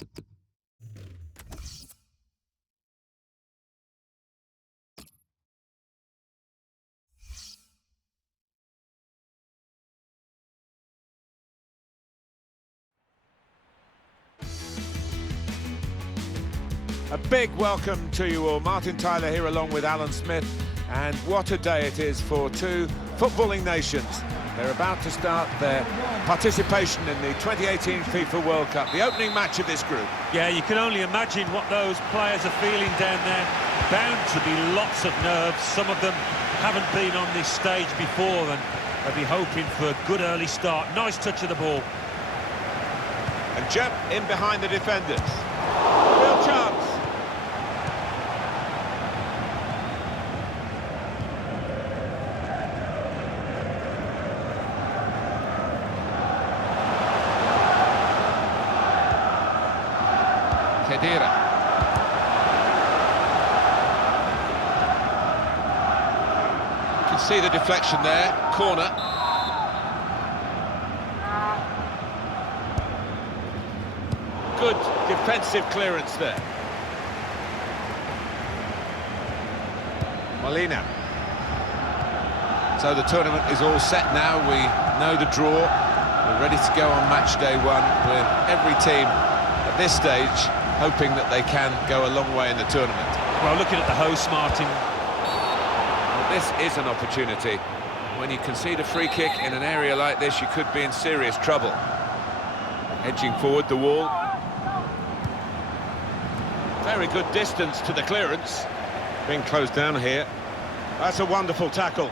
A big welcome to you all. Martin Tyler here along with Alan Smith, and what a day it is for two footballing nations. They're about to start their participation in the 2018 FIFA World Cup, the opening match of this group. Yeah, you can only imagine what those players are feeling down there. Bound to be lots of nerves. Some of them haven't been on this stage before, and they'll be hoping for a good early start. Nice touch of the ball. And Jep in behind the defenders. Real chance. Kedira. You can see the deflection there, corner. Good defensive clearance there. Molina. So the tournament is all set now. We know the draw. We're ready to go on match day one with every team at this stage hoping that they can go a long way in the tournament. Well, looking at the host, Martin. Well, this is an opportunity. When you concede a free kick in an area like this, you could be in serious trouble. Edging forward the wall. Very good distance to the clearance. Being closed down here. That's a wonderful tackle.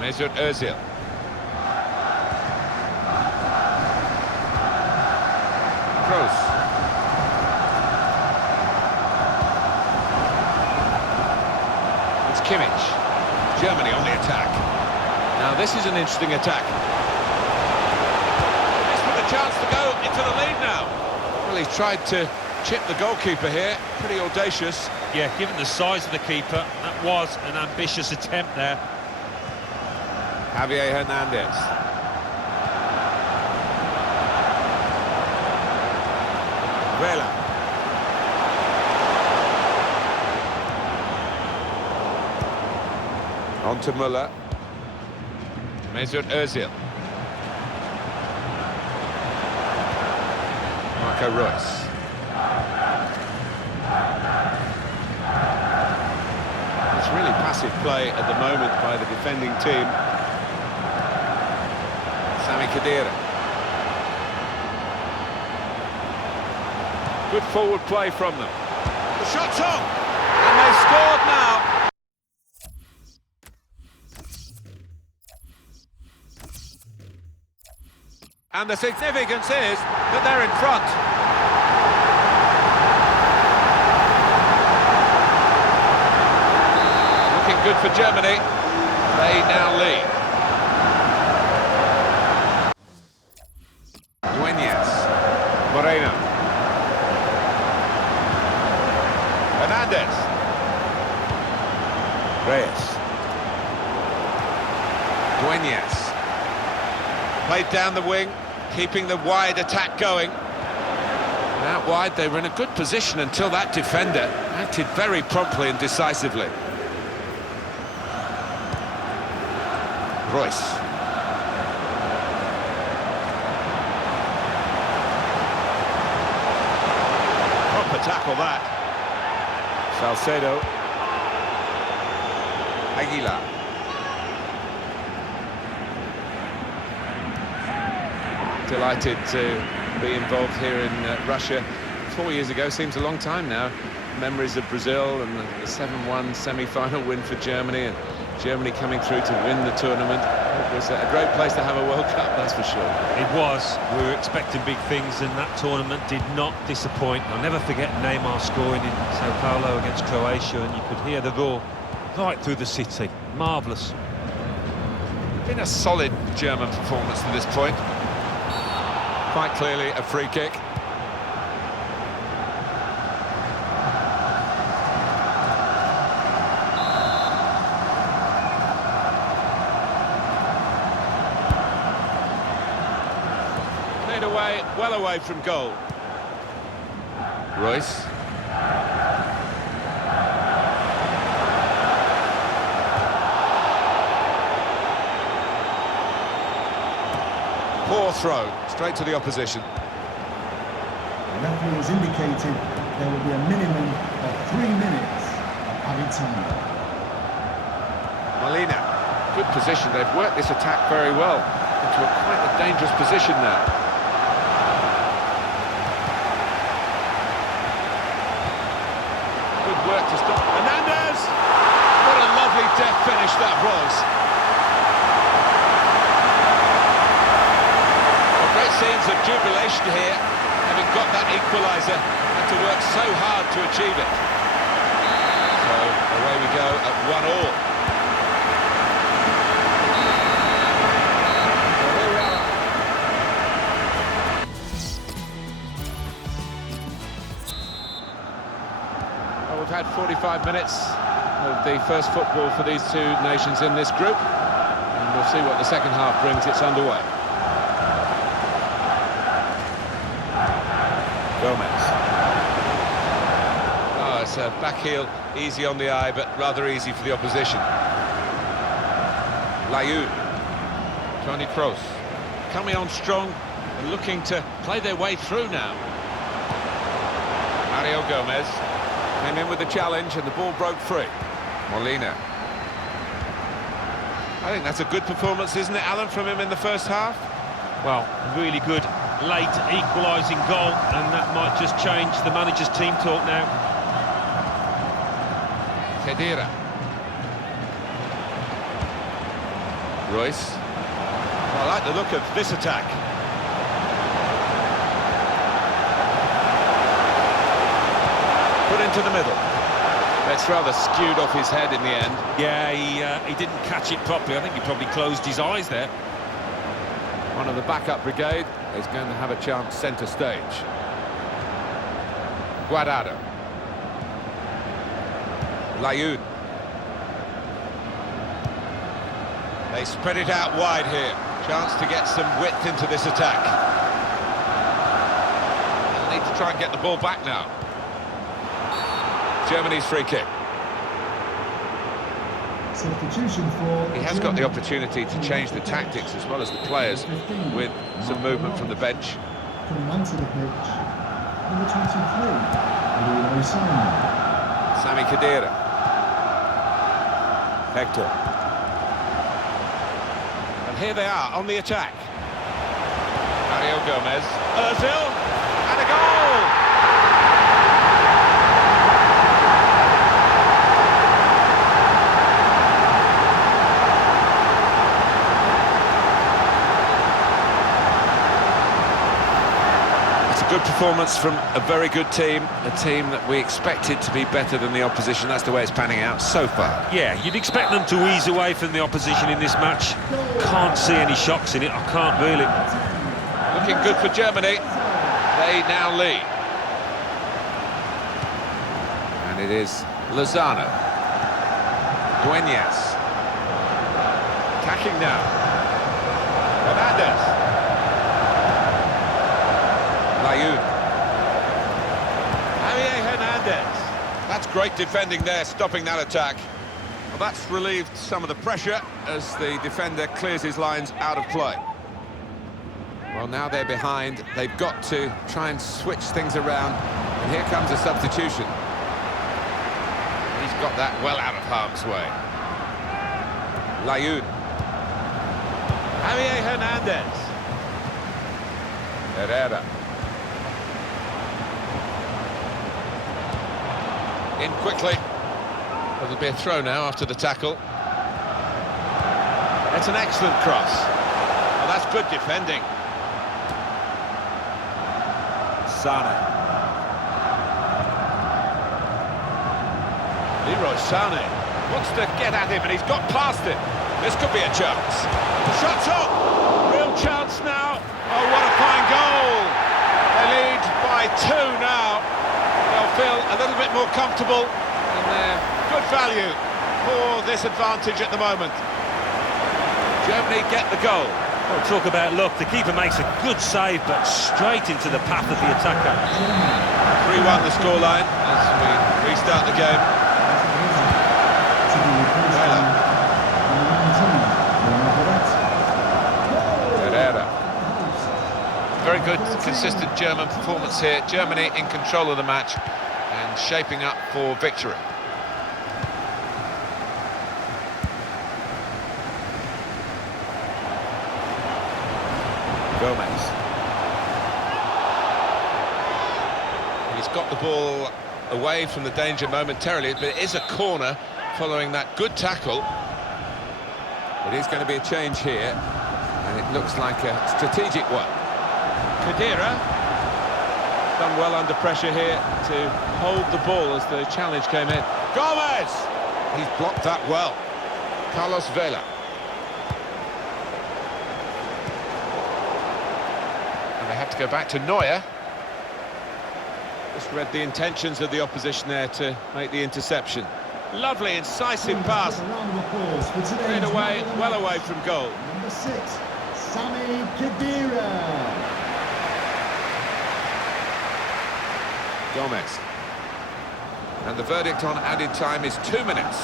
Mesut Özil. Kroos. It's Kimmich. Germany on the attack. Now this is an interesting attack. This with a chance to go into the lead now. Well, he's tried to chip the goalkeeper here. Pretty audacious. Yeah, given the size of the keeper, that was an ambitious attempt there. Javier Hernandez. Vela. On to Müller. Mesut Özil. Marco Reus. It's really passive play at the moment by the defending team. Sami Khedira. Good forward play from them. The shot's on! And they've scored now! And the significance is that they're in front. Looking good for Germany. They now lead. Dueñas. Moreno. Hernandez. Reyes. Dueñas. Played down the wing, keeping the wide attack going. Out wide, they were in a good position until that defender acted very promptly and decisively. Reus. Proper tackle that. Salcedo. Aguilar. Delighted to be involved here in Russia. 4 years ago, seems a long time now. Memories of Brazil and the 7-1 semi-final win for Germany, and Germany coming through to win the tournament. It was a great place to have a World Cup, that's for sure. It was. We were expecting big things, and that tournament did not disappoint. I'll never forget Neymar scoring in Sao Paulo against Croatia, and you could hear the roar right through the city. Marvellous. Been a solid German performance to this point. Quite clearly a free kick. Played away, well away from goal. Royce. Poor throw, straight to the opposition. The referee has indicated there will be a minimum of 3 minutes of added time. Molina, good position. They've worked this attack very well into quite a dangerous position now. Good work to stop. Hernandez! What a lovely deft finish that was. Well, great scenes of jubilation here, having got that equaliser, had to work so hard to achieve it. So away we go at 1-1. We've had 45 minutes of the first football for these two nations in this group, and we'll see what the second half brings. It's underway. Gomez. Oh, it's a back heel, easy on the eye, but rather easy for the opposition. Layun. Toni Kroos. Coming on strong and looking to play their way through now. Mario Gomez. Came in with the challenge and the ball broke free. Molina. I think that's a good performance, isn't it, Alan, from him in the first half? Well, really good late equalising goal, and that might just change the manager's team talk now. Khedira. Royce. Well, I like the look of this attack. Put into the middle. That's rather skewed off his head in the end. Yeah, he didn't catch it properly. I think he probably closed his eyes there. One of the backup brigade is going to have a chance centre stage. Guardado. Layun. They spread it out wide here. Chance to get some width into this attack. They'll need to try and get the ball back now. Germany's free kick. Substitution for... He has got the opportunity to change the tactics as well as the players with some movement from the bench. Coming onto the pitch, number 23, Leroy Sané. Sami Khedira. Hector. And here they are on the attack. Mario Gomez. Ozil. And a goal! Good performance from a very good team, a team that we expected to be better than the opposition. That's the way it's panning out so far. Yeah, you'd expect them to ease away from the opposition in this match. Can't see any shocks in it, I can't really. Looking good for Germany. They now lead. And it is Lozano. Dueñas. Attacking now. Hernandez. Layun. Javier Hernandez. That's great defending there, stopping that attack. Well, that's relieved some of the pressure as the defender clears his lines out of play. Well, now they're behind. They've got to try and switch things around. And here comes a substitution. He's got that well out of harm's way. Layun. Javier Hernandez. Herrera. In quickly. There'll be a throw now after the tackle. It's an excellent cross. Well, that's good defending. Sané. Leroy Sané wants to get at him, and he's got past him. This could be a chance. The shot's on. Real chance now. Oh, what a fine goal. They lead by 2 now. They'll feel a little bit more comfortable, and they're good value for this advantage at the moment. Germany get the goal. Well, talk about luck. The keeper makes a good save, but straight into the path of the attacker. 3-1 the scoreline as we restart the game. Herrera. Very good, consistent German performance here. Germany in control of the match and shaping up for victory. Gomez. He's got the ball away from the danger momentarily, but it is a corner following that good tackle. It is going to be a change here, and it looks like a strategic one. Khedira done well under pressure here to hold the ball as the challenge came in. Gomez! He's blocked that well. Carlos Vela. And they have to go back to Neuer. Just read the intentions of the opposition there to make the interception. Lovely, incisive pass. Straight away, well away from goal. Number 6, Sami Khedira. Gomez. And the verdict on added time is 2 minutes.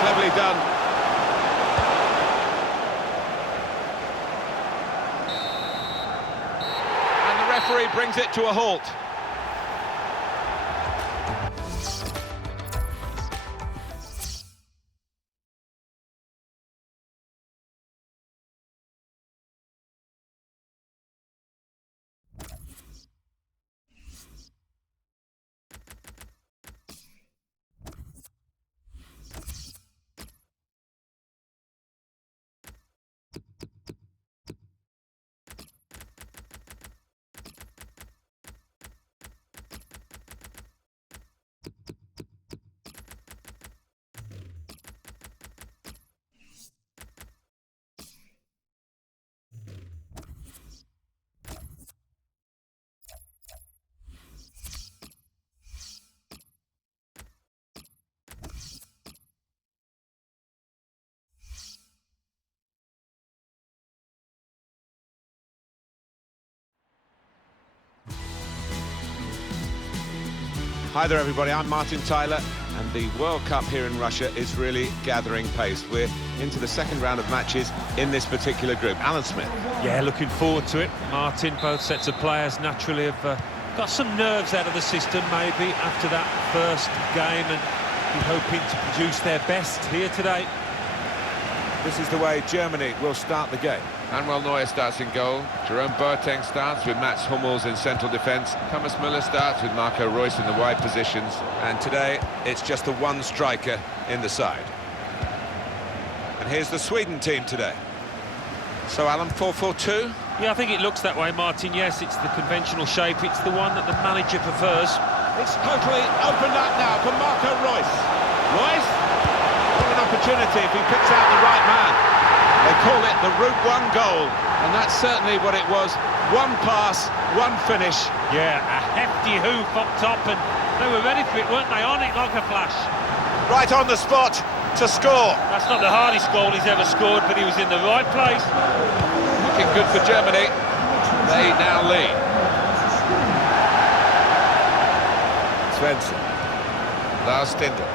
Cleverly done. And the referee brings it to a halt. Hi there everybody, I'm Martin Tyler and the World Cup here in Russia is really gathering pace. We're into the second round of matches in this particular group. Alan Smith. Yeah, looking forward to it. Martin, both sets of players naturally have got some nerves out of the system maybe after that first game and be hoping to produce their best here today. This is the way Germany will start the game. Manuel Neuer starts in goal. Jerome Boateng starts with Mats Hummels in central defence. Thomas Müller starts with Marco Reus in the wide positions. And today, it's just the one striker in the side. And here's the Sweden team today. So, Alan, 4-4-2? Yeah, I think it looks that way, Martin. Yes, it's the conventional shape. It's the one that the manager prefers. It's totally opened up now for Marco Reus. Reus? What an opportunity if he picks out the right man. They call it the Route 1 goal, and that's certainly what it was. One pass, one finish. Yeah, a hefty hoof up top, and they were ready for it, weren't they? On it like a flash. Right on the spot to score. That's not the hardest goal he's ever scored, but he was in the right place. Looking good for Germany. They now lead. Svensson. Lars Stindl.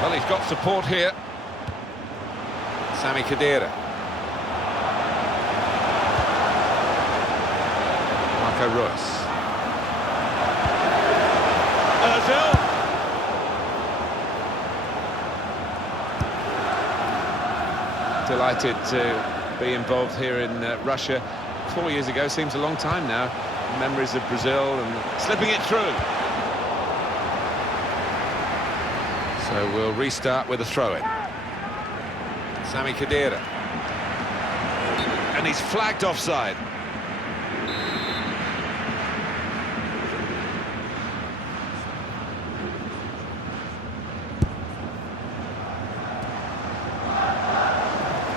Well, he's got support here. Sami Khedira. Marco Reus. Ozil. Delighted to be involved here in Russia. 4 years ago, seems a long time now. Memories of Brazil and slipping it through. So we'll restart with a throw-in. Sami Khedira. And he's flagged offside.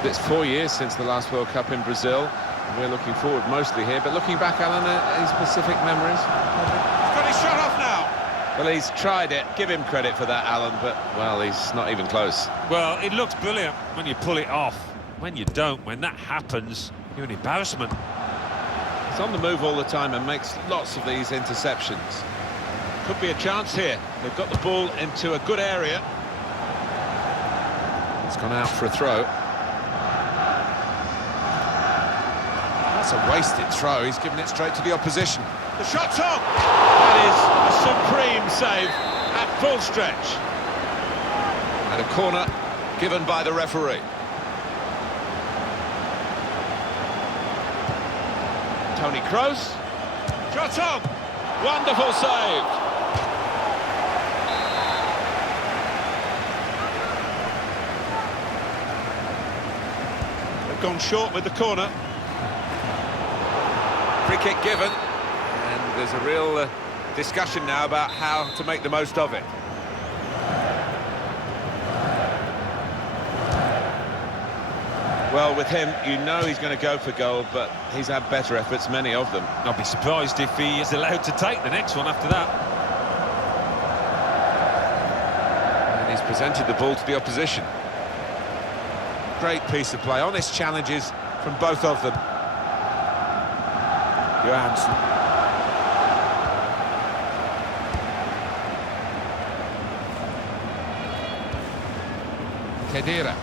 It's 4 years since the last World Cup in Brazil. We're looking forward mostly here, but looking back, Alan, any specific memories? He's got his shot off now. Well, he's tried it. Give him credit for that, Alan, but, well, he's not even close. Well, it looks brilliant when you pull it off. When you don't, when that happens, you're an embarrassment. He's on the move all the time and makes lots of these interceptions. Could be a chance here. They've got the ball into a good area. It's gone out for a throw. That's a wasted throw. He's given it straight to the opposition. The shot's on! That is a supreme save at full stretch. And a corner given by the referee. Tony Kroos. Shot on! Wonderful save! They've gone short with the corner. Free kick given. And there's a real discussion now about how to make the most of it. Well, with him, you know he's going to go for goal, but he's had better efforts, many of them. I'll be surprised if he is allowed to take the next one after that. And he's presented the ball to the opposition. Great piece of play, honest challenges from both of them. Johansson. Kedira.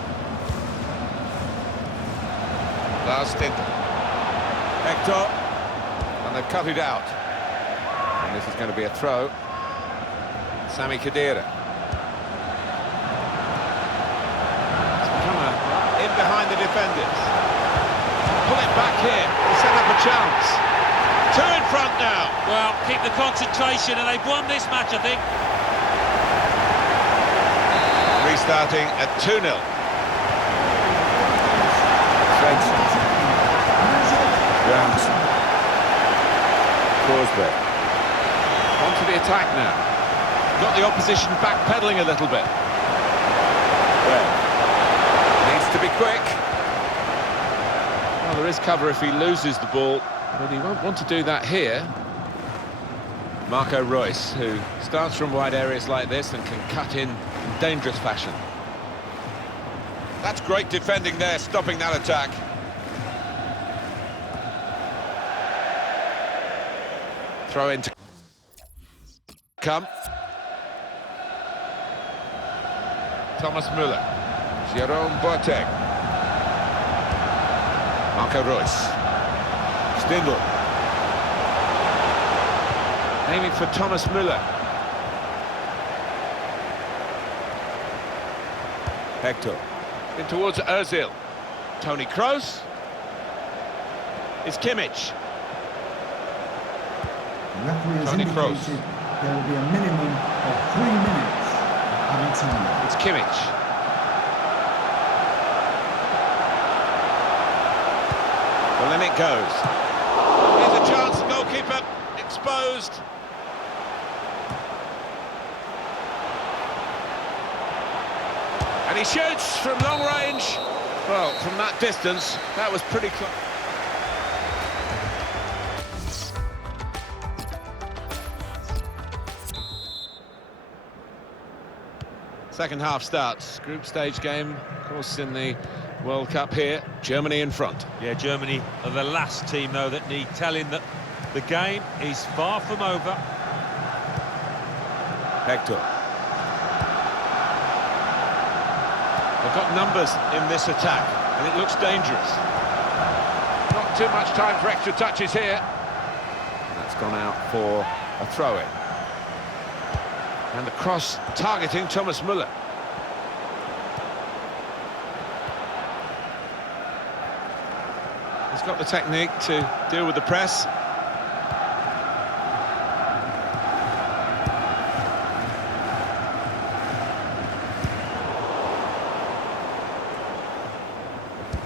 Last in. Hector. And they've cut it out. And this is going to be a throw. Sami Khedira. In behind the defenders. Pull it back here. They set up a chance. Two in front now. Well, keep the concentration, and they've won this match, I think. Restarting at 2-0. Johansson. Forsberg. Onto the attack now. Got the opposition backpedaling a little bit. Well, needs to be quick. Well, there is cover if he loses the ball, but he won't want to do that here. Marco Reus, who starts from wide areas like this and can cut in dangerous fashion. That's great defending there, stopping that attack. Throw in to come. Thomas Müller. Jerome Boateng. Marco Reus. Stindl. Aiming for Thomas Müller. Hector. In towards Ozil. Tony Kroos. It's Kimmich. The referee has Tony indicated Kroos. there will be a minimum of 3 minutes added time. It's Kimmich. Well, then it goes. Here's a chance, goalkeeper exposed. And he shoots from long range. Well, from that distance, that was pretty close. Second half starts. Group stage game, of course, in the World Cup here. Germany in front. Yeah, Germany are the last team, though, that need telling that the game is far from over. Hector. They've got numbers in this attack, and it looks dangerous. Not too much time for extra touches here. That's gone out for a throw-in. And the cross targeting Thomas Müller. He's got the technique to deal with the press.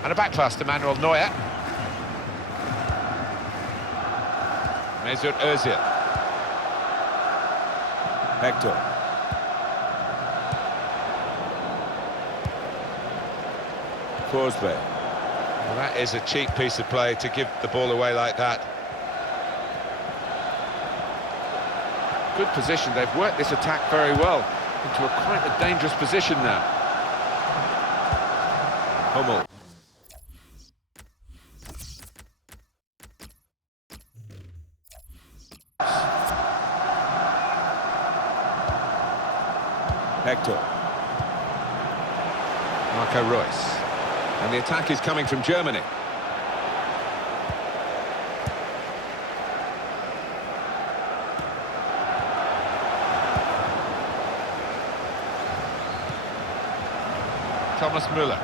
And a back pass to Manuel Neuer. Mesut Özil. Hector. Forsberg. Well, that is a cheap piece of play to give the ball away like that. Good position. They've worked this attack very well into quite a dangerous position now. Hummel. Hector. Marco Reus. And the attack is coming from Germany. Thomas Müller.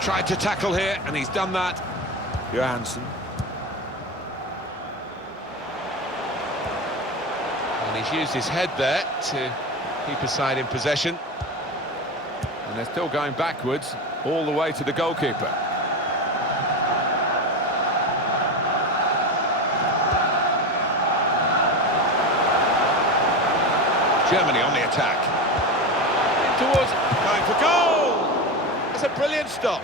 Tried to tackle here, and he's done that. Johansson. And he's used his head there to keep his side in possession. And they're still going backwards, all the way to the goalkeeper. Germany on the attack. In towards, going for goal! That's a brilliant stop.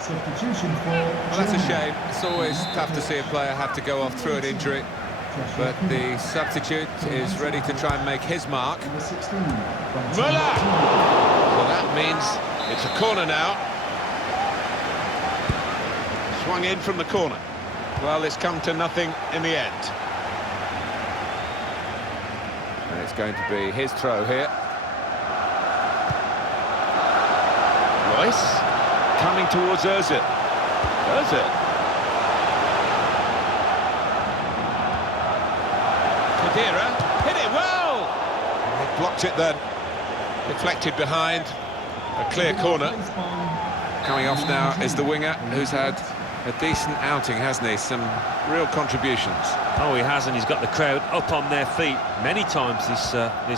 Substitution for Well, that's a shame. It's always tough to see a player have to go off through an injury. But the substitute is ready to try and make his mark. Müller! So that means it's a corner now. Swung in from the corner. Well, it's come to nothing in the end. And it's going to be his throw here. Reus coming towards Ozil. Ozil. Kadira hit it well. They blocked it then. Deflected behind. A clear corner. Coming off now is the winger, who's had a decent outing, hasn't he? Some real contributions. Oh, he has, and he's got the crowd up on their feet many times this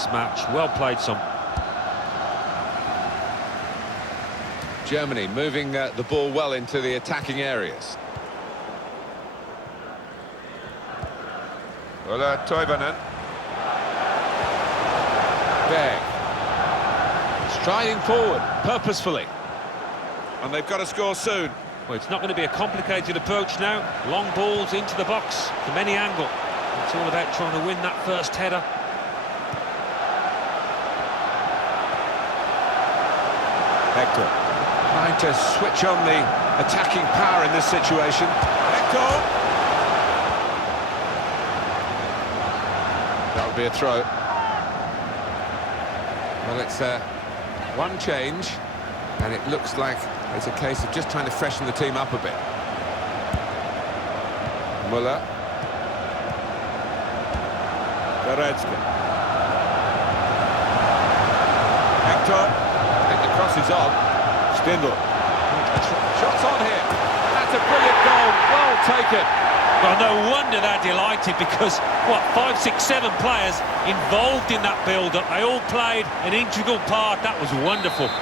match. Well played, son. Germany moving the ball well into the attacking areas. Ola Toivonen. Berg. Striding forward, purposefully. And they've got to score soon. Well, it's not going to be a complicated approach now. Long balls into the box from any angle. It's all about trying to win that first header. Hector. Trying to switch on the attacking power in this situation. Hector! That would be a throw. Well, it's one change, and it looks like it's a case of just trying to freshen the team up a bit. Müller. Goretzka. Hector. I think the cross is on. Stindl. Shots on here. That's a brilliant goal. Well taken. Well, no wonder they're delighted, because, what, 5, 6, 7 players involved in that build-up. They all played an integral part. That was wonderful.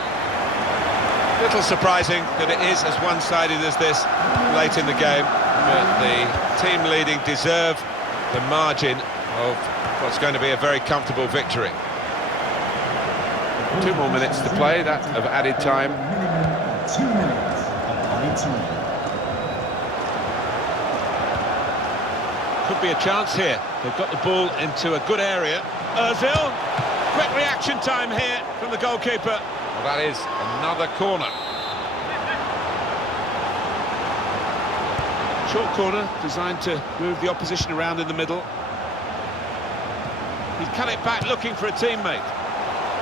Little surprising that it is as one-sided as this late in the game, but the team leading deserve the margin of what's going to be a very comfortable victory. 2 more minutes to play, that of added time. 2 minutes of added time. Could be a chance here. They've got the ball into a good area. Ozil, quick reaction time here from the goalkeeper. Well, that is another corner. Short corner, designed to move the opposition around in the middle. He's cut it back looking for a teammate.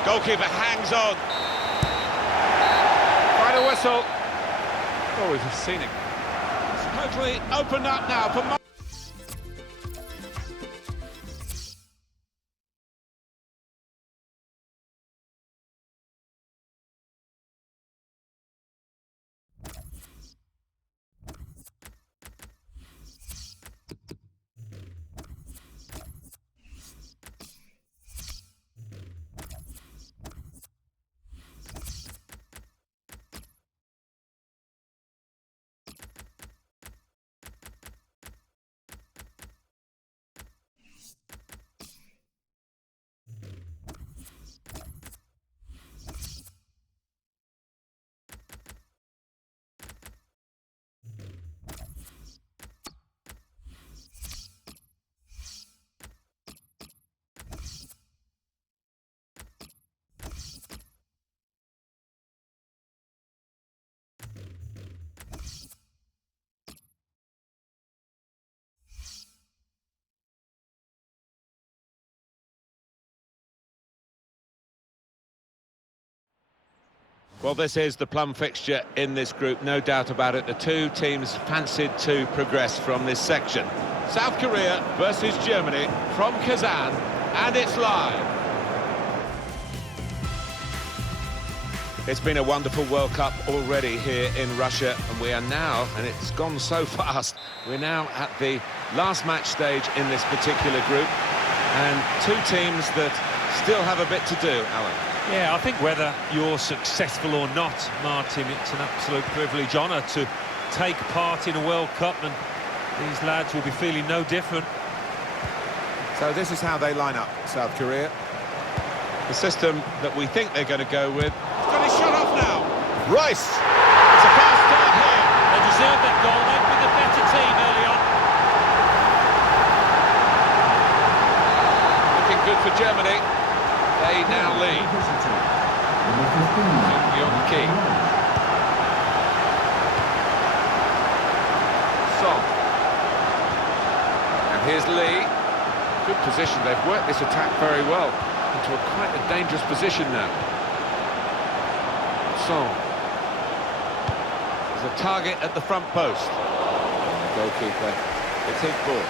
Goalkeeper hangs on. Final whistle. Oh, we've seen it. It's totally opened up now for... Well, this is the plum fixture in this group, no doubt about it. The two teams fancied to progress from this section. South Korea versus Germany from Kazan, and it's live. It's been a wonderful World Cup already here in Russia, and we are now, and it's gone so fast, we're now at the last match stage in this particular group, and two teams that still have a bit to do, Alan. Yeah, I think whether you're successful or not, Martin, it's an absolute privilege, honour to take part in a World Cup, and these lads will be feeling no different. So this is how they line up, South Korea. The system that we think they're going to go with. He's got his shot off now. Royce! It's a fast start here. They deserve that goal. They've been the better team early on. Looking good for Germany. They now lead. Young-Ki. Song. And here's Lee. Good position. They've worked this attack very well into quite a dangerous position now. Song. There's a target at the front post. Goalkeeper. It's his ball.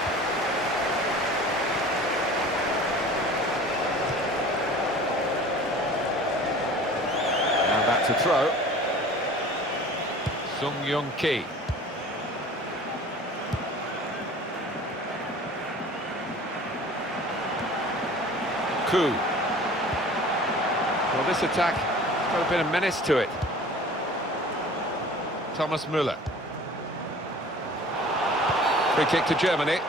To throw. Young-Ki. Koo. Well, this attack has got a bit of menace to it. Thomas Müller. Free kick to Germany.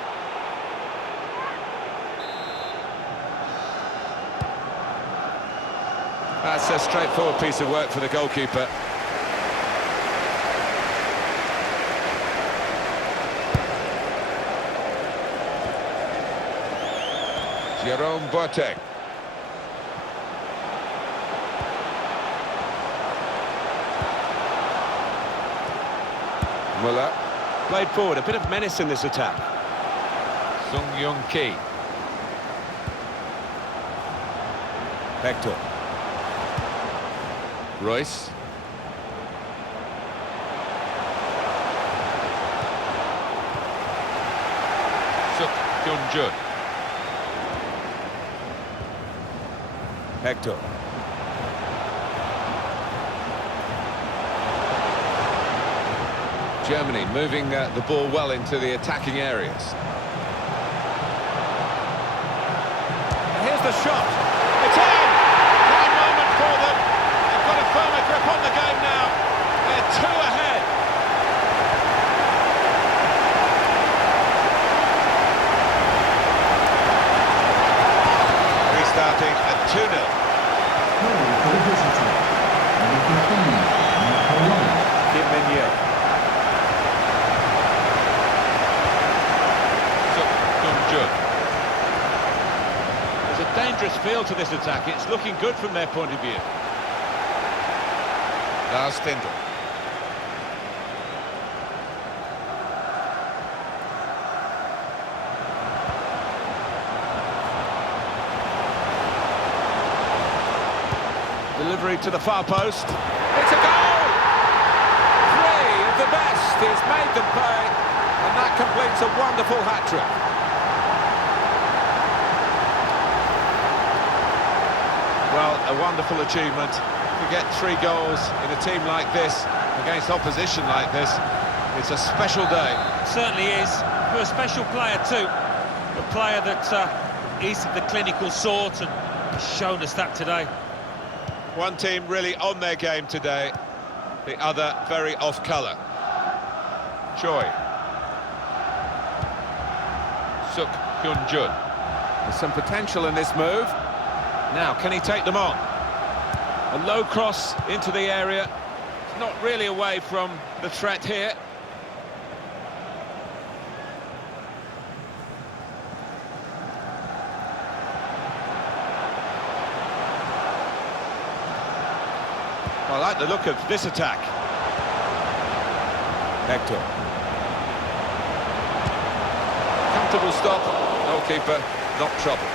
That's a straightforward piece of work for the goalkeeper. Jerome Boateng. Müller. Played forward, a bit of menace in this attack. Young-Ki. Hector. Royce. Hyun-Jun. Hector. Germany moving the ball well into the attacking areas. And here's the shot. It's in! Prime moment for them. They've got a firmer grip on the game now. They're two ahead. Restarting at 2-0. Kim Min-ye. There's a dangerous feel to this attack. It's looking good from their point of view. Lars Stindl. Delivery to the far post. It's a goal! Three of the best. He's made them pay, and that completes a wonderful hat-trick. Well, a wonderful achievement. To get 3 goals in a team like this, against opposition like this, it's a special day. It certainly is, for a special player too. A player that is the clinical sort and has shown us that today. One team really on their game today, the other very off-colour. Choi. Suk Hyun-Jun. There's some potential in this move. Now, can he take them on? A low cross into the area. It's not really away from the threat here. I like the look of this attack. Hector. Comfortable stop. Goalkeeper not troubled.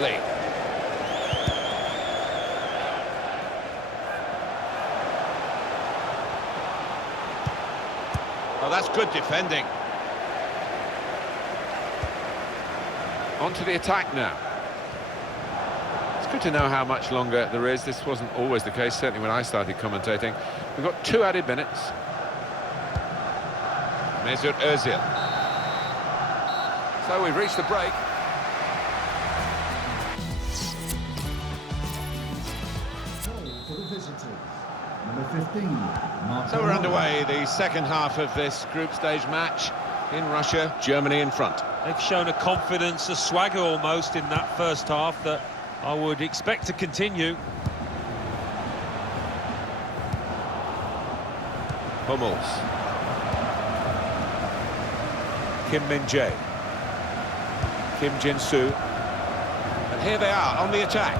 Lee. Oh, that's good defending. On to the attack now. It's good to know how much longer there is. This wasn't always the case, certainly when I started commentating. We've got 2 added minutes. Mesut Ozil. So we've reached the break. For the visitors, number 15. So we're underway, the second half of this group stage match in Russia. Germany in front. They've shown a confidence, a swagger almost in that first half that I would expect to continue. Hummels. Kim Min-jae. Kim Jin-soo. And here they are on the attack.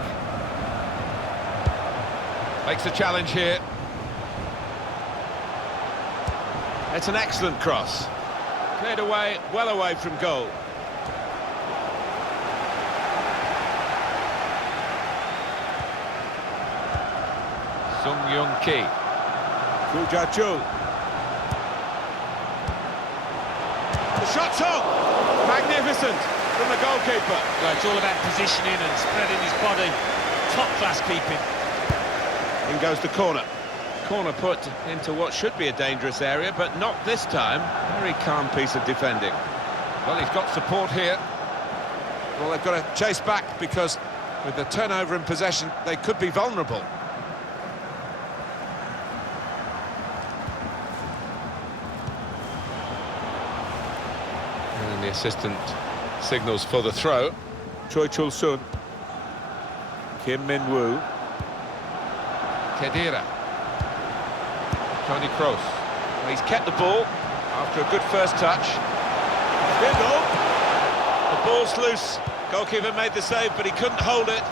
Makes a challenge here. It's an excellent cross. Cleared away, well away from goal. Sung Young-ki. Ku Ja-chul. The shot's on! Magnificent from the goalkeeper. Well, it's all about positioning and spreading his body. Top-class keeping. In goes the corner. Corner put into what should be a dangerous area, but not this time. Very calm piece of defending. Well, he's got support here. Well, they've got to chase back because with the turnover in possession, they could be vulnerable. And the assistant signals for the throw. Choi Chul-sun. Kim Min-woo. Khedira. Tony Kroos. Well, he's kept the ball after a good first touch. Spindle. The ball's loose. Goalkeeper made the save, but he couldn't hold it.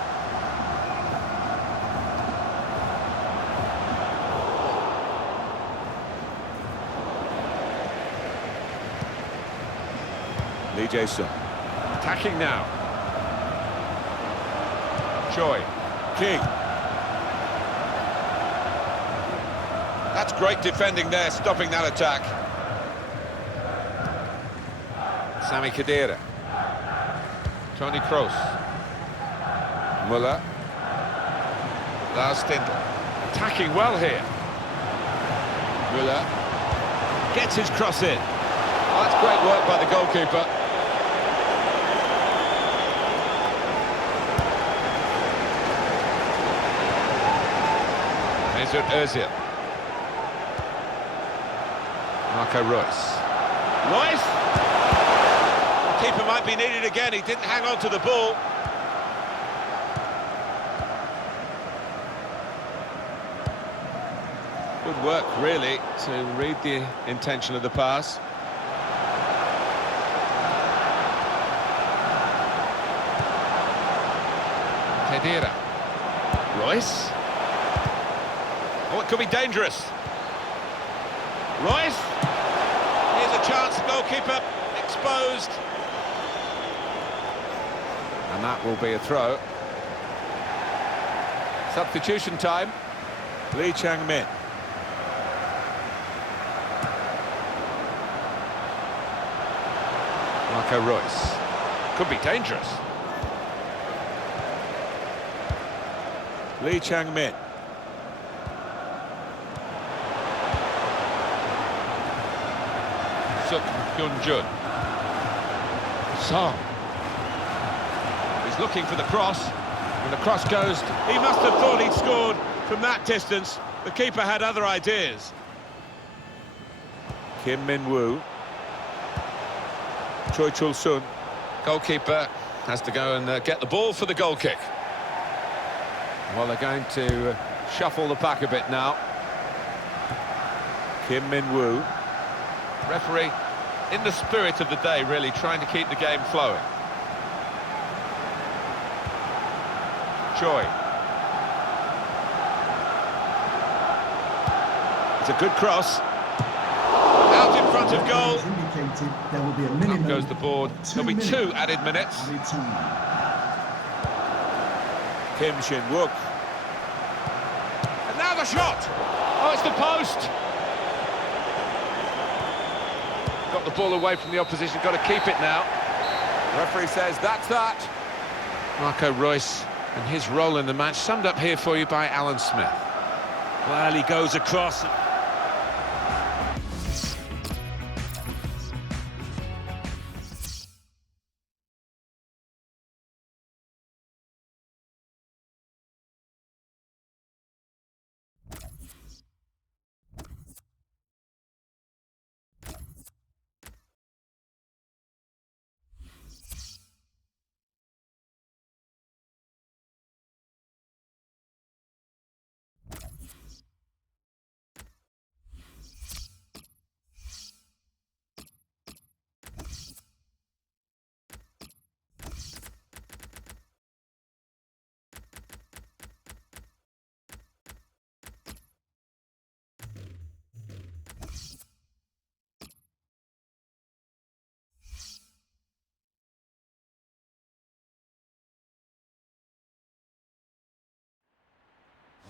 Lee Jae-sung. Attacking now. Choi. King. That's great defending there, stopping that attack. Sami Khedira. Tony Kroos. Muller. Lars Stindl. Attacking well here. Muller. Gets his cross in. Oh, that's great work by the goalkeeper. Mesut Ozil. Marco Reus. Reus! The keeper might be needed again, he didn't hang on to the ball. Good work, really, to read the intention of the pass. Khedira. Reus. Oh, it could be dangerous. Reus. Here's a chance, goalkeeper exposed. And that will be a throw. Substitution time. Lee Chang-min. Marco Reus. Could be dangerous. Lee Chang-min. Suk Hyun-jun. Song. He's looking for the cross. When the cross goes, he must have thought he'd scored from that distance. The keeper had other ideas. Kim Min-woo. Choi Chul-sun. Goalkeeper has to go and get the ball for the goal kick. Well, they're going to shuffle the pack a bit now. Kim Min-woo. Referee in the spirit of the day, really trying to keep the game flowing. Choi. It's a good cross. Out in front of goal. There will be a minimum. Up goes the board. There'll be 2 added minutes. Kim Shin-wook. And now the shot! Oh, it's the post! Got the ball away from the opposition, got to keep it now. The referee says that's that. Marco Reus and his role in the match summed up here for you by Alan Smith. Well, he goes across.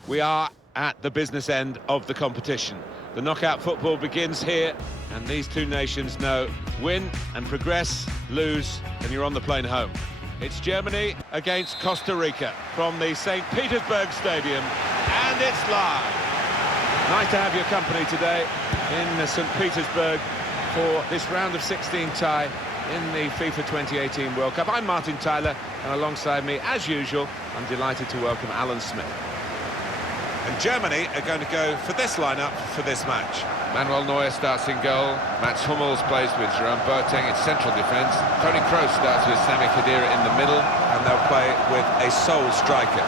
We are at the business end of the competition. The knockout football begins here, and these two nations know win and progress, lose, and you're on the plane home. It's Germany against Costa Rica from the St. Petersburg Stadium, and it's live. Nice to have your company today in St. Petersburg for this round of 16 tie in the FIFA 2018 World Cup. I'm Martin Tyler, and alongside me, as usual, I'm delighted to welcome Alan Smith. And Germany are going to go for this lineup for this match. Manuel Neuer starts in goal. Mats Hummels plays with Jerome Boateng in central defence. Toni Kroos starts with Sami Khedira in the middle. And they'll play with a sole striker.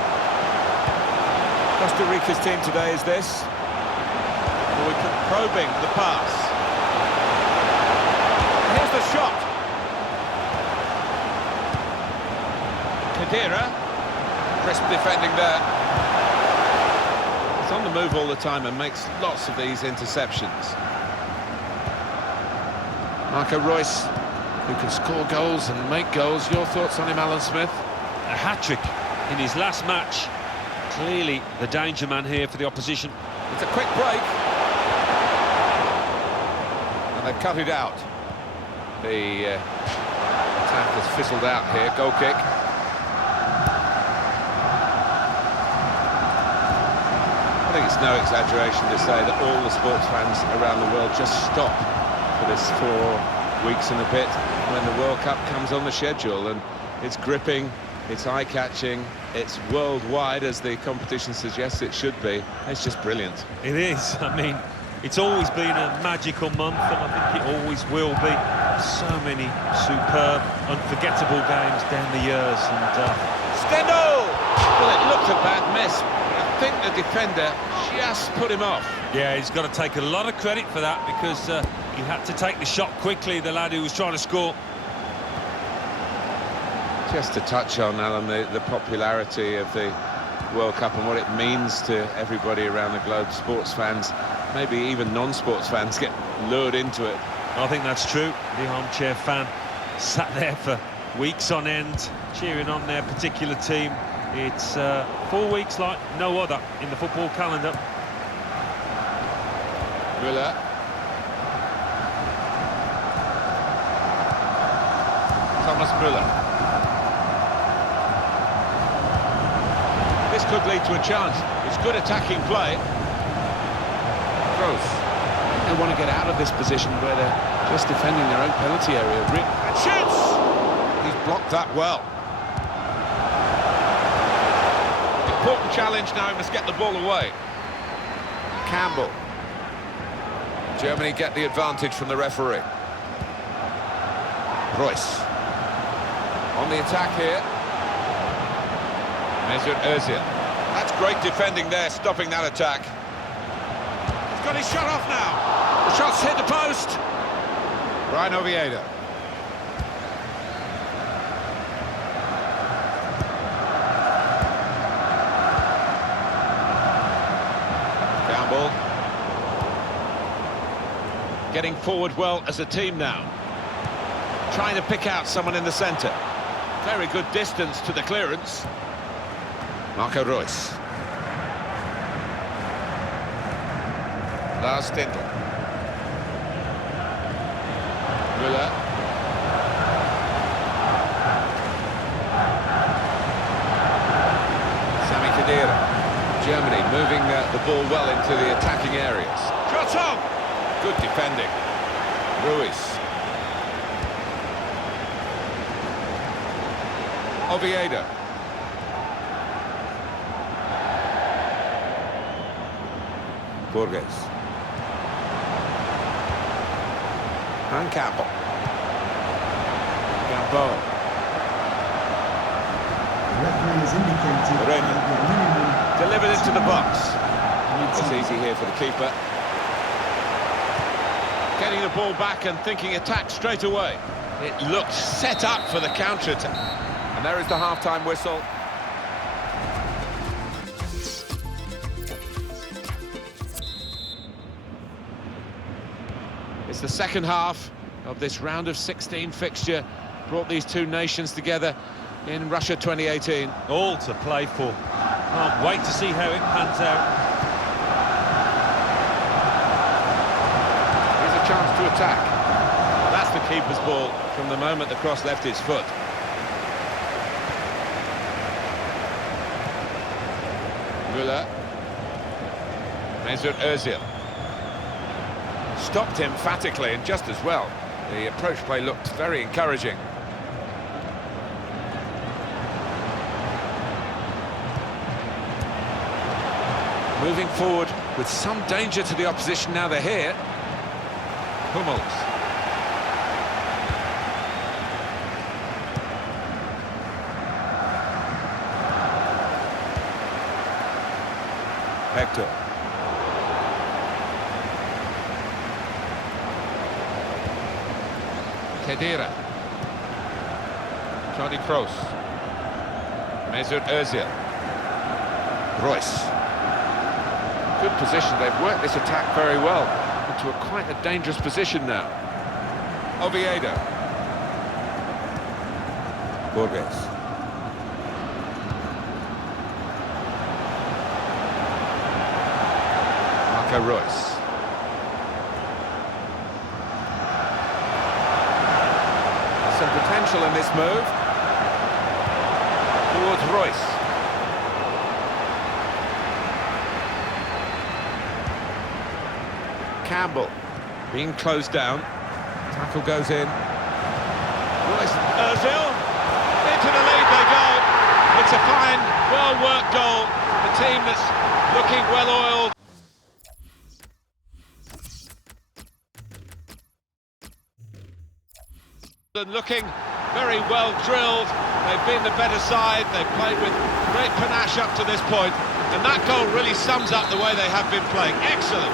Costa Rica's team today is this. We're probing the pass. Here's the shot. Khedira. Crisp defending there. On the move all the time and makes lots of these interceptions. Marco Reus, who can score goals and make goals. Your thoughts on him, Alan Smith? A hat-trick in his last match. Clearly the danger man here for the opposition. It's a quick break. And they've cut it out. The attack has fizzled out here. Goal kick. I think it's no exaggeration to say that all the sports fans around the world just stop for this 4 weeks and a bit when the World Cup comes on the schedule, and it's gripping, it's eye-catching, it's worldwide as the competition suggests it should be. It's just brilliant. It is. I mean, it's always been a magical month, and I think it always will be. So many superb, unforgettable games down the years. And Stendhal! Well, it looked a bad miss. I think the defender just put him off. yeah, he's got to take a lot of credit for that, because he had to take the shot quickly, the lad who was trying to score. Just to touch on, Alan, the popularity of the World Cup and what it means to everybody around the globe. Sports fans, maybe even non-sports fans, get lured into it. I think that's true. The armchair fan sat there for weeks on end, cheering on their particular team. It's 4 weeks like no other in the football calendar. Müller. Thomas Müller. This could lead to a chance. It's good attacking play. Kroos. They want to get out of this position where they're just defending their own penalty area. And shoots! He's blocked that well. Important challenge now, must get the ball away. Campbell. Germany get the advantage from the referee. Reus. On the attack here. Mesut Ozil. That's great defending there, stopping that attack. He's got his shot off now. The shot's hit the post. Ryan Oviedo. Campbell. Getting forward well as a team now. Trying to pick out someone in the centre. Very good distance to the clearance. Marco Reus. Lars Stindl. Müller. Sami Khedira. Germany moving the ball well into the attacking areas. Shot on! Good defending. Ruiz. Oviedo. Borges. And Campbell. Gambo. The referee has indicated there will be a minimum. Delivered into the box. It's easy here for the keeper. Getting the ball back and thinking attack straight away. It looked set up for the counter-attack. And there is the half-time whistle. It's the second half of this round of 16 fixture. Brought these two nations together in Russia 2018. All to play for. Can't wait to see how it pans out. Here's a chance to attack. That's the keeper's ball from the moment the cross left his foot. Müller. Mesut Özil. Stopped emphatically and just as well. The approach play looked very encouraging. Moving forward with some danger to the opposition now they're here. Hummels. Hector. Khedira. Toni Kroos. Mesut Özil. Reus. Good position, they've worked this attack very well into quite a dangerous position now. Oviedo. Borges. Marco Reus. Some potential in this move. Towards Reus. Campbell being closed down. Tackle goes in. Reus. Özil. Into the lead they go. It's a fine, well-worked goal. The team that's looking well-oiled. And looking very well drilled. They've been the better side. They've played with great panache up to this point, and that goal really sums up the way they have been playing. Excellent.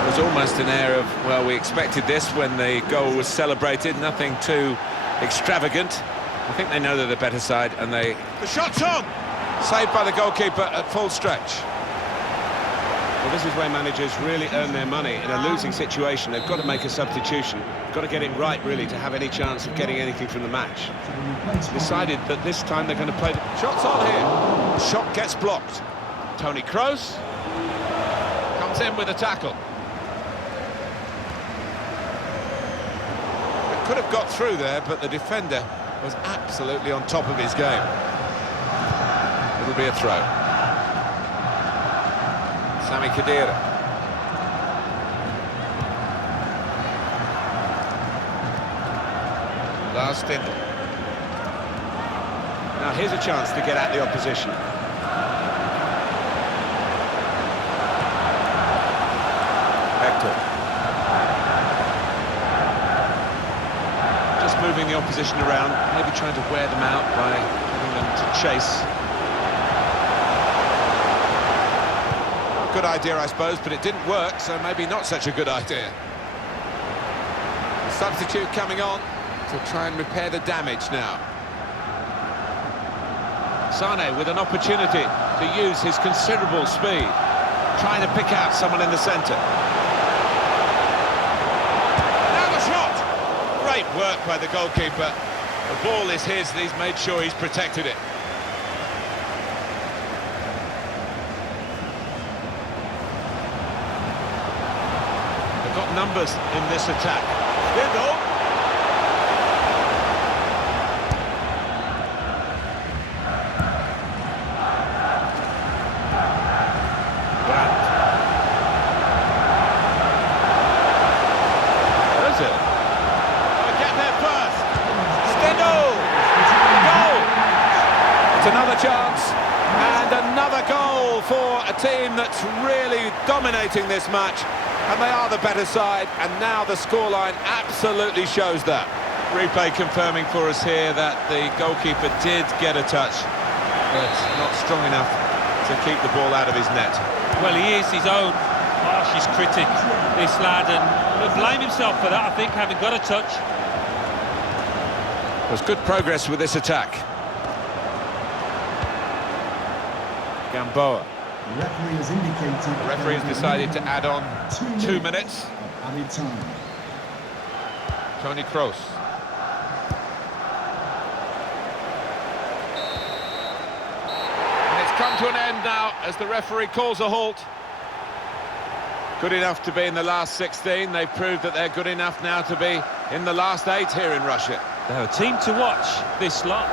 It was almost an air of, well, we expected this when the goal was celebrated. Nothing too extravagant. I think they know they're the better side, and the shot's on. Saved by the goalkeeper at full stretch. Well, this is where managers really earn their money. In a losing situation, they've got to make a substitution. Got to get it right, really, to have any chance of getting anything from the match. Decided that this time they're going to play... Shots on here. Shot gets blocked. Toni Kroos comes in with a tackle. It could have got through there, but the defender was absolutely on top of his game. It'll be a throw. Sami Khedira. Lars Stindl. Now here's a chance to get at the opposition. Hector. Just moving the opposition around, maybe trying to wear them out by getting them to chase. Good idea, I suppose, but it didn't work, so maybe not such a good idea. The substitute coming on to try and repair the damage now. Sane with an opportunity to use his considerable speed, trying to pick out someone in the centre. Now the shot! Great work by the goalkeeper. The ball is his, and he's made sure he's protected it. numbers in this attack. Stindl. Brandt. Ozil. Get there first. Stindl. Goal. It's another chance. And another goal for a team that's really dominating this match. And they are the better side, and now the scoreline absolutely shows that. Replay confirming for us here that the goalkeeper did get a touch, but not strong enough to keep the ball out of his net. Well, he is his own harshest critic, this lad, and he'll blame himself for that, I think, having got a touch. There's good progress with this attack. Gamboa. The referee has indicated... The referee has decided to add on 2 minutes. Of added time. Toni Kroos. And it's come to an end now as the referee calls a halt. Good enough to be in the last 16. They've proved that they're good enough now to be in the last 8 here in Russia. They're a team to watch, this lot.